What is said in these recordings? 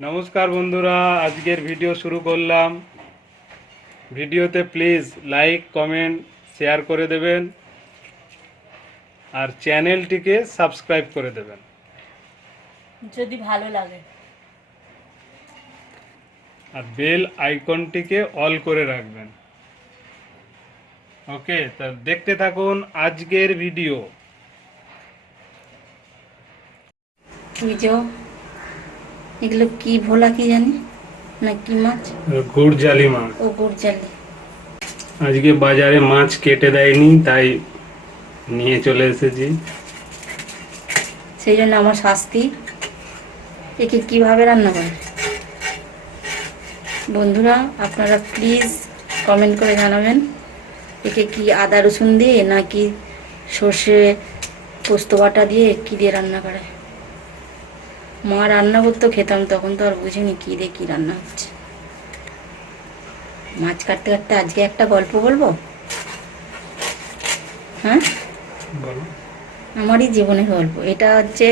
নমস্কার বন্ধুরা, আজকের ভিডিও শুরু করলাম। ভিডিওতে প্লিজ লাইক, কমেন্ট, শেয়ার করে দেবেন আর চ্যানেলটিকে সাবস্ক্রাইব করে দেবেন যদি ভালো লাগে। আর বেল আইকনটিকে অল করে রাখবেন। ওকে, তা দেখতে থাকুন আজকের ভিডিও। বুঝো, এগুলো কি ভোলা কি জানি না, কি মাছ? গুড়জালি মাছ। ও গুড়জালি। আজকে বাজারে মাছ কেটে দেয়নি, তাই নিয়ে চলে এসেছি। সেই জন্য আমার শাস্তি। একে কিভাবে রান্না করে বন্ধুরা আপনারা প্লিজ কমেন্ট করে জানাবেন। একে কি আদা রসুন দিয়ে নাকি সর্ষে পোস্ত বাটা দিয়ে কি দিয়ে রান্না করে? মা রান্না করতো, খেতাম, তখন তো আর বুঝিনি কি দিয়ে কি রান্না হচ্ছে। মাছ কাটতে কাটতে আজকে একটা গল্প বলবো। হ্যাঁ, আমারই জীবনের গল্প এটা হচ্ছে।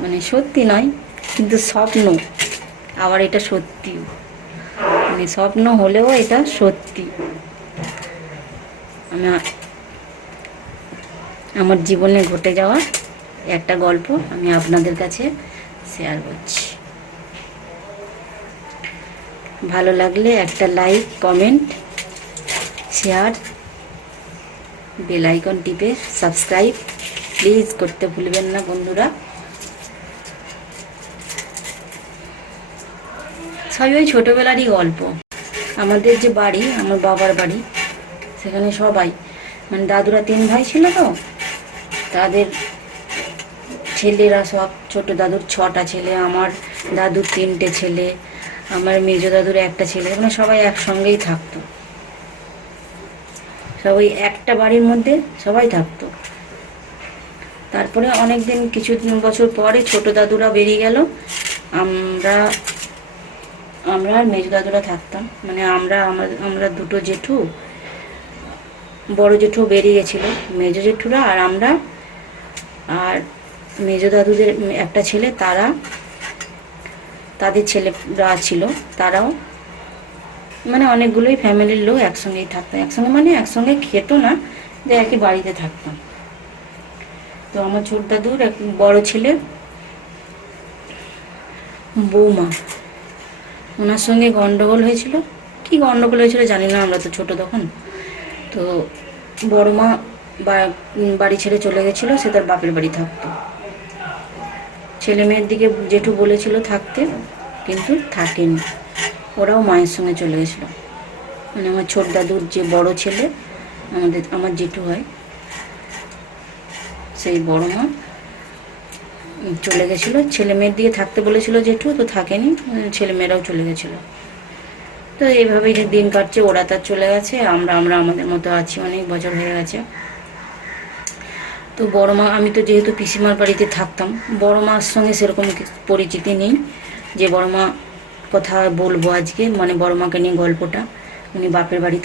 মানে সত্যি নয়, কিন্তু স্বপ্ন। আবার এটা সত্যি, মানে স্বপ্ন হলেও এটা সত্যি। আমি আমার জীবনে ঘটে যাওয়া একটা গল্প আমি আপনাদের কাছে শেয়ার করছি। ভালো লাগলে একটা like, comment, share, bell icon টিপে সাবস্ক্রাইব প্লিজ করতে ভুলবেন না বন্ধুরা। সবই ওই ছোটোবেলারই গল্প। আমাদের যে বাড়ি, আমার বাবার বাড়ি, সেখানে সবাই, মানে দাদুরা 3 ভাই ছিল তো, তাদের ছেলেরা সব, ছোট দাদুর 6টা ছেলে, আমার দাদুর 3টে ছেলে, আমার মেজো দাদুর একটা ছেলে, মানে সবাই একসঙ্গেই থাকতো। সবাই একটা বাড়ির মধ্যে সবাই থাকতো। তারপরে অনেক দিন, কিছু বছর পরে ছোট দাদুরা বেরিয়ে গেল। আমরা আমরা আর মেজো দাদুরা থাকতাম, মানে আমরা দুটো জেঠু, বড় জেঠু বেরিয়ে গেছিলো, মেজো জেঠুরা আর আমরা, আর মেজো দাদুদের একটা ছেলে, তাদের ছেলেরা ছিল, তারাও, মানে অনেকগুলোই ফ্যামিলির লোক একসঙ্গেই থাকতাম। একসঙ্গে মানে একসঙ্গে খেত না, যে একই বাড়িতে থাকতাম। তো আমার ছোট দাদুর এক বড় ছেলে বৌমা, ওনার সঙ্গে গন্ডগোল হয়েছিল। কি গন্ডগোল হয়েছিল জানি না, আমরা তো ছোট তখন। তো বড় মা বাড়ি ছেড়ে চলে গেছিলো, সে তার বাপের বাড়ি থাকতো। ছেলে মেয়ের দিকে জেঠু বলেছিল থাকতে, কিন্তু থাকেনি, ওরাও মায়ের সঙ্গে চলে গেছিলো। মানে আমার ছোট দাদুর যে বড় ছেলে, আমার জেঠু হয়, সেই বড় মা চলে গেছিলো। ছেলে মেয়ের দিকে থাকতে বলেছিল জেঠু, তো থাকেনি, ছেলে মেয়েরাও চলে গেছিলো। তো এইভাবেই দিন কাটছে, ওরা তার চলে গেছে, আমরা আমাদের মতো আছি, অনেক বছর হয়ে গেছে। তো বড় মা, আমি তো যেহেতু পিসিমার বাড়িতে থাকতাম, বড় মার সঙ্গে সেরকম পরিচিতি নেই যে বড় মা কথা বলবো আজকে, মানে বড় মাকে নিয়ে গল্পটা। উনি বাপের বাড়ি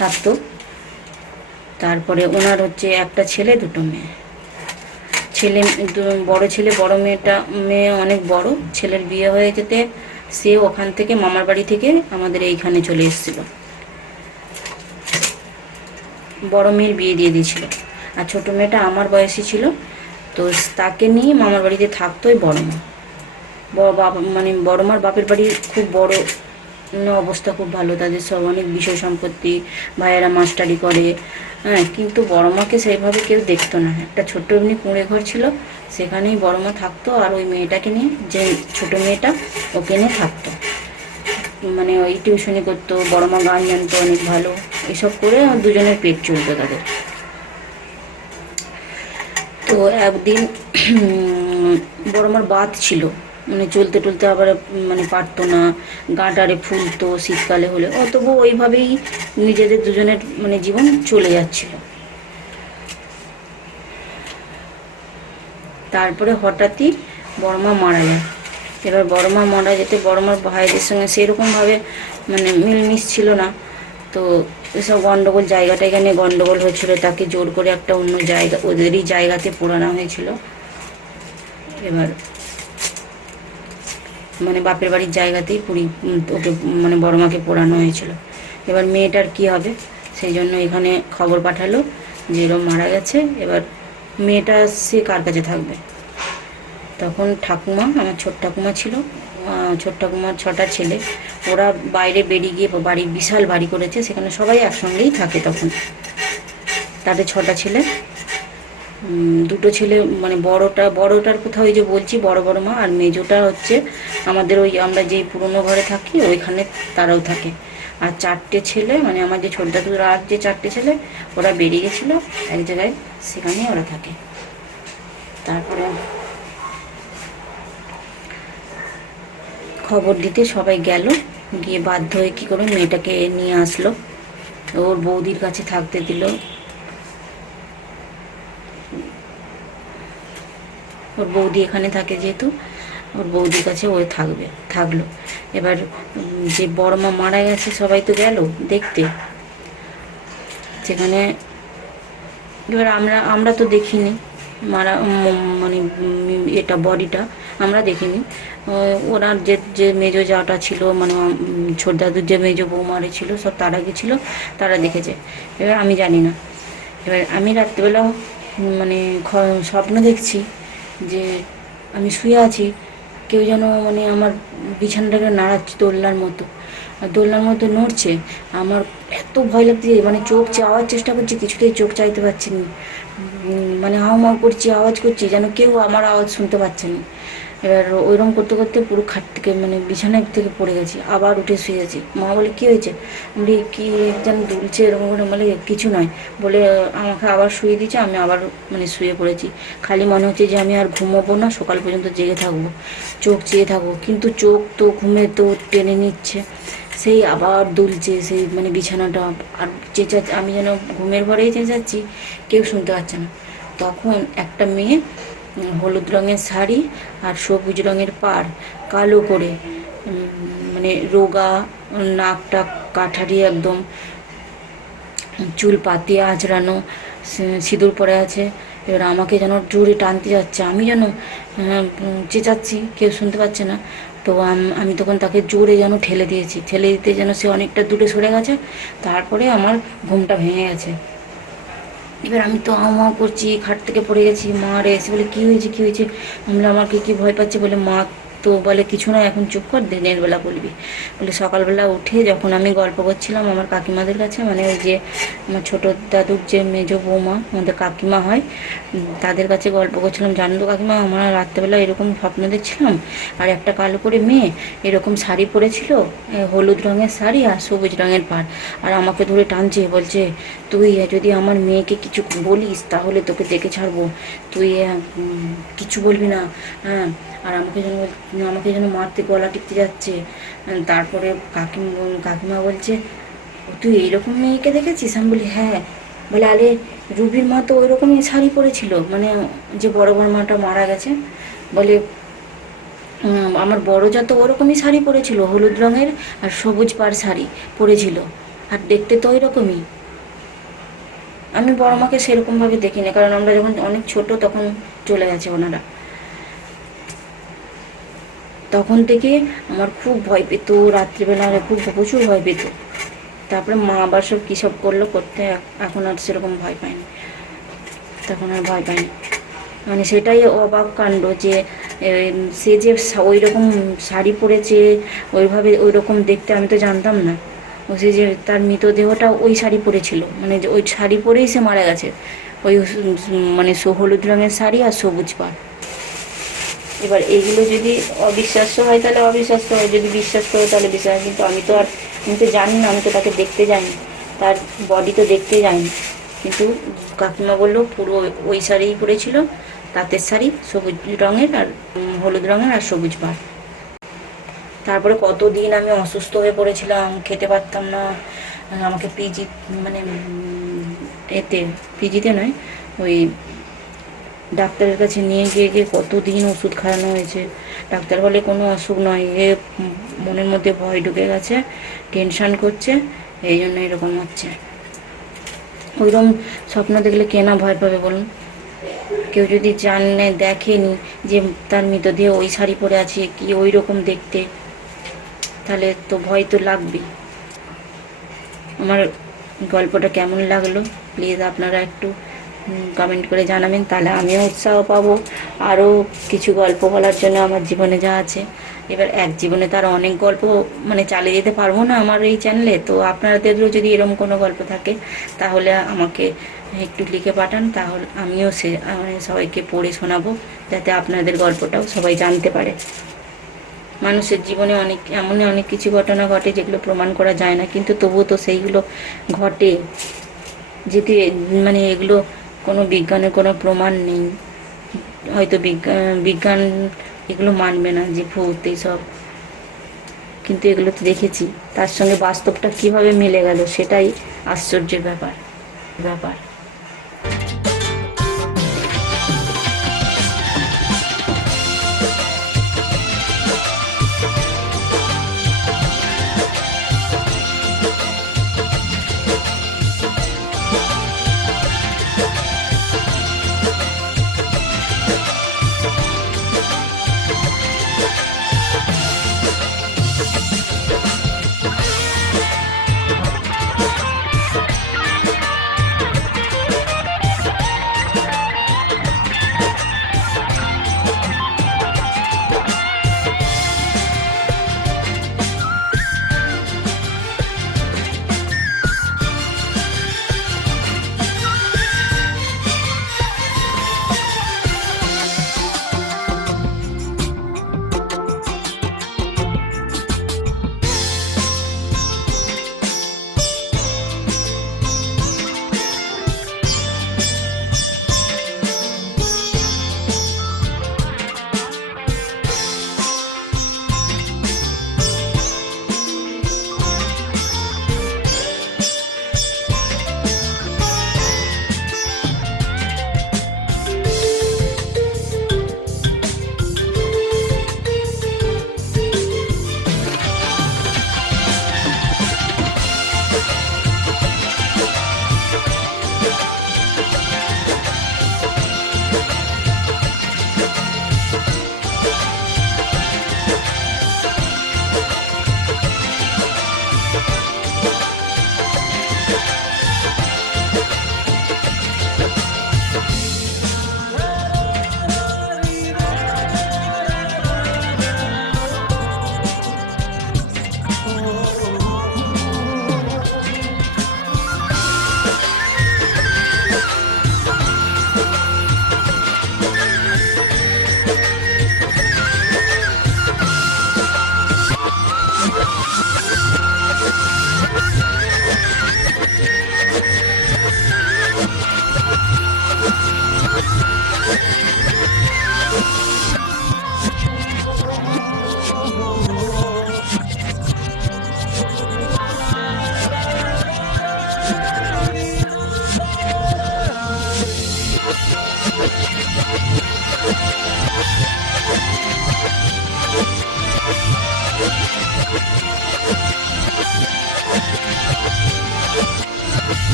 থাকতো। তারপরে ওনার হচ্ছে একটা ছেলে, দুটো মেয়ে। বড় ছেলে, বড় মেয়ে অনেক বড়, ছেলের বিয়ে হয়ে যেতে সে ওখান থেকে, মামার বাড়ি থেকে আমাদের এইখানে চলে এসেছিল। বড় মেয়ের বিয়ে দিয়ে দিয়েছিল, আর ছোট মেয়েটা আমার বয়সী ছিল। তো তাকে নিয়ে মামার বাড়িতে থাকতো ওই বড় মা। মানে বড় মার বাপের বাড়ি খুব বড়, অবস্থা খুব ভালো, তাদের সব অনেক বিষয় সম্পত্তি, ভাইয়েরা মাস্টারি করে। হ্যাঁ, কিন্তু বড় মাকে সেইভাবে কেউ দেখতো না। একটা ছোট্ট এমনি কুঁড়ে ঘর ছিল, সেখানেই বড় মা থাকতো, আর ওই মেয়েটাকে নিয়ে, যে ছোট মেয়েটা, ওকে নিয়ে থাকতো। মানে ওই টিউশনি করতো, বড় মা গান জানতো অনেক ভালো, এসব করে দুজনের পেট চলতো তাদের। তো একদিন বড় মার বাত ছিল, মানে চলতে টলতে আবার মানে পারতো না, গাঁটারে ফুলতো শীতকালে হলে, তবু ওইভাবেই নিজেদের দুজনের মানে জীবন চলে যাচ্ছিল। তারপরে হঠাৎই বড় মা মারা যায়। এবার বড় মা মারা যেতে বড় মার ভাইদের সঙ্গে সেরকমভাবে মানে মিলমিশ ছিল না। তো এসব গন্ডগোল, জায়গাটা এখানে গন্ডগোল হয়েছিল, তাকে জোর করে একটা অন্য জায়গা, ওদেরই জায়গাতে পোড়ানো হয়েছিল। এবার মানে বাপের বাড়ির জায়গাতেই ওকে মানে বড় মাকে পোড়ানো হয়েছিল। এবার মেয়েটার কি হবে, সেই জন্য এখানে খবর পাঠালো যে এরম মারা গেছে। এবার মেয়েটা সে কার কাছে থাকবে? তখন ঠাকুমা, আমার ছোট ঠাকুমা ছিল, ছোট ঠাকুমার 6টা ছেলে, ওরা বাইরে বেরিয়ে গিয়ে বাড়ি, বিশাল বাড়ি করেছে, সেখানে সবাই একসঙ্গেই থাকে। তখন তাদের 6টা ছেলে, দুটো ছেলে মানে বড়টার কোথাও ওই যে বলছি বড় বড় মা, আর মেজোটা হচ্ছে আমাদের ওই আমরা যেই পুরনো ঘরে থাকি ওইখানে তারাও থাকে। আর 4টে ছেলে মানে আমার যে ছোট দাদুর আর যে 4টে ছেলে, ওরা বেরিয়ে গেছিলো এক জায়গায়, সেখানেই ওরা থাকে। তারপরে খবর দিতে সবাই গেল, গিয়ে বাধ্য হয়ে কী করে মেয়েটাকে নিয়ে আসলো, ওর বৌদির কাছে থাকতে দিল। ওর বৌদি এখানে থাকে যেহেতু, ওর বৌদির কাছে ও থাকলো। এবার যে বড় মা মারা গেছে সবাই তো গেল দেখতে সেখানে। এবার আমরা তো দেখিনি মারা, মানে এটা বডিটা আমরা দেখিনি। ওনার যে মেজো যাটা ছিল, মানে ছোট দাদুর যে মেজো বউ মারেছিল, সব তারা গেছিলো, তারা দেখেছে। এবার আমি জানি না। এবার আমি রাত্রিবেলা মানে স্বপ্ন দেখছি যে আমি শুয়ে আছি, কেউ যেন মানে আমার বিছানাটাকে নাড়াচ্ছে দোলনার মতো নড়ছে। আমার এত ভয় লাগছে, মানে চোখ চাওয়ার চেষ্টা করছি, কিছুতেই চোখ চাইতে পারছি না। মানে হাউমাউ করছি, আওয়াজ করছি, যেন কেউ আমার আওয়াজ শুনতে পাচ্ছে না। এবার ওইরকম করতে করতে পুরো খাট থেকে মানে বিছানায় থেকে পড়ে গেছি, আবার উঠে শুয়েছি। মা বলে কী হয়েছে? বলি কী যেন দুলছে এরকম করে, বলে কিছু নয়, বলে আমাকে আবার শুয়ে দিয়েছে। আমি আবার মানে শুয়ে পড়েছি। খালি মনে হচ্ছে যে আমি আর ঘুমোবো না, সকাল পর্যন্ত জেগে থাকবো, চোখ চেয়ে থাকবো, কিন্তু চোখ তো ঘুমে তো টেনে নিচ্ছে, সেই আবার দুলছে সেই মানে বিছানাটা। আর চেঁচাচ্ছি, আমি যেন ঘুমের ঘরেই চেঁচাচ্ছি, কেউ শুনতে পাচ্ছে না। তখন একটা মেয়ে হলুদ রঙের শাড়ি আর সবুজ রঙের পাড়, কালো করে, মানে রোগা, নাকটা কাঠারি একদম, চুল পাতিয়ে আঁচড়ানো, সিঁদুর পরে আছে। এবার আমাকে যেন জোরে টানতে যাচ্ছে, আমি যেন চেঁচাচ্ছি, কেউ শুনতে পাচ্ছে না। তো আমি তখন তাকে জোরে যেন ঠেলে দিতে যেন সে অনেকটা দূরে সরে গেছে। তারপরে আমার ঘুমটা ভেঙে গেছে। এবার আমি তো হাউ মাউ করছি, খাট থেকে পড়ে গেছি। মা রে এসে বলে কী হয়েছে? আমি আমাকে কি ভয় পাচ্ছে বলে, মা তো বলে কিছু না, এখন চুপ কর, দিনের বেলা বলবি। বলে সকালবেলা উঠে যখন আমি গল্প করছিলাম আমার কাকিমাদের কাছে, মানে ওই যে আমার ছোটো দাদুর যে মেজো বৌমা আমাদের কাকিমা হয়, তাদের কাছে গল্প করছিলাম, জানো তো কাকিমা, আমরা রাত্রেবেলা এরকম স্বপ্ন দেখছিলাম, আর একটা কালো করে মেয়ে এরকম শাড়ি পরেছিল, হলুদ রঙের শাড়ি আর সবুজ রঙের পাড়, আর আমাকে ধরে টানছে, বলছে তুই যদি আমার মেয়েকে কিছু বলিস তাহলে তোকে দেখে ছাড়বো, তুই কিছু বলবি না, হ্যাঁ। আর আমাকে যেন মারতে, গলা টিপতে যাচ্ছে। তারপরে কাকিমা বলছে তুই এইরকম মেয়েকে দেখেছিস? আমি বলি হ্যাঁ। বলে আরে রুবির মা তো ওই রকমই শাড়ি পরেছিল, মানে যে বড় মাটা মারা গেছে, বলে আমার বড় যা তো ওরকমই শাড়ি পরেছিল, হলুদ রঙের আর সবুজ পাড় শাড়ি পরেছিল, আর দেখতে তো ওই রকমই। আমি বড় মাকে সেরকমভাবে দেখিনি, কারণ আমরা যখন অনেক ছোট তখন চলে গেছে ওনারা। তখন থেকে আমার খুব ভয় পেত, রাত্রিবেলা খুব প্রচুর ভয় পেত। তারপরে মা আবার সব কী সব করলো করতে, এখন আর সেরকম ভয় পায়নি, তখন আর ভয় পায়নি। মানে সেটাই অবাক কাণ্ড যে সে যে ওই রকম শাড়ি পরেছে, ওইভাবে ওই রকম দেখতে, আমি তো জানতাম না। ও সে যে তার মৃতদেহটা ওই শাড়ি পরেছিল, মানে যে ওই শাড়ি পরেই সে মারা গেছে, ওই মানে হলুদ রঙের শাড়ি আর সবুজ পাড়। এবার এইগুলো যদি অবিশ্বাস্য হয় তাহলে অবিশ্বাস্য হয়, যদি বিশ্বাস করে তাহলে বিশ্বাস হয়। কিন্তু আমি তো জানি না, আমি তো তাকে দেখতে যাইনি, তার বডি তো দেখতে যাইনি। কিন্তু কাকিমা বললো পুরো ওই শাড়িই পরেছিল, তাঁতের শাড়ি সবুজ রঙের আর হলুদ রঙের আর সবুজ পাড়। তারপরে কতদিন আমি অসুস্থ হয়ে পড়েছিলাম, খেতে পারতাম না। আমাকে মানে পিজিতে নয়, ওই ডাক্তারের কাছে নিয়ে গিয়ে কতদিন ওষুধ খাওয়ানো হয়েছে। ডাক্তার বলে কোনো অসুখ নয়, মনের মধ্যে ভয় ঢুকে গেছে, টেনশান করছে, এই জন্য এরকম হচ্ছে। ওইরকম স্বপ্ন দেখলে কে না ভয় পাবে বলুন। কেউ যদি জানে দেখেনি যে তার মৃতদেহ ওই শাড়ি পরে আছে কি ওই রকম দেখতে, তাহলে তো ভয় তো লাগবেই। আমার গল্পটা কেমন লাগলো প্লিজ আপনারা একটু কমেন্ট করে জানাবেন, তাহলে আমিও উৎসাহ পাবো আরও কিছু গল্প বলার জন্য আমার জীবনে যা আছে। এবার এক জীবনে তার অনেক গল্প মানে চালিয়ে যেতে পারবো না আমার এই চ্যানেলে, তো আপনাদেরও যদি এরকম কোনো গল্প থাকে তাহলে আমাকে একটু লিখে পাঠান, তাহলে আমিও সে মানে সবাইকে পড়ে শোনাবো, যাতে আপনাদের গল্পটাও সবাই জানতে পারে। মানুষের জীবনে অনেক কিছু ঘটনা ঘটে যেগুলো প্রমাণ করা যায় না, কিন্তু তবুও তো সেইগুলো ঘটে। যেটি মানে এগুলো কোনো বিজ্ঞানের কোনো প্রমাণ নেই, হয়তো বিজ্ঞান এগুলো মানবে না যে ভূত এইসব, কিন্তু এগুলো তো দেখেছি, তার সঙ্গে বাস্তবটা কিভাবে মিলে গেল সেটাই আশ্চর্যের ব্যাপার।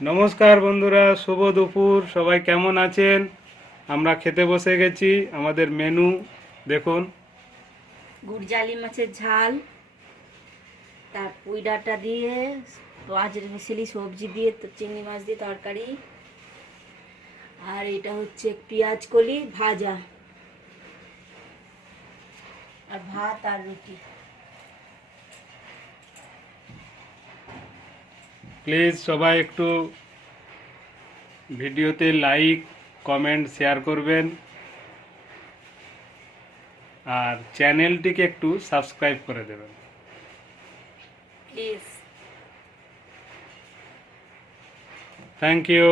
নমস্কার বন্ধুরা, শুভ দুপুর। সবাই কেমন আছেন? আমরা খেতে বসে গেছি। আমাদের মেনু দেখুন। গুড়জালি মাছের ঝাল, তার পুঁই ডাঁটা দিয়ে, গাজর মিশালি সবজি দিয়ে, তো চিংড়ি মাছ দিয়ে তরকারি, আর এটা হচ্ছে পেঁয়াজ কলি ভাজা, আর ভাত আর রুটি। প্লিজ সবাই একটু ভিডিওতে লাইক, কমেন্ট, শেয়ার করবেন, আর চ্যানেলটিকে একটু সাবস্ক্রাইব করে দেবেন। প্লিজ। Thank you.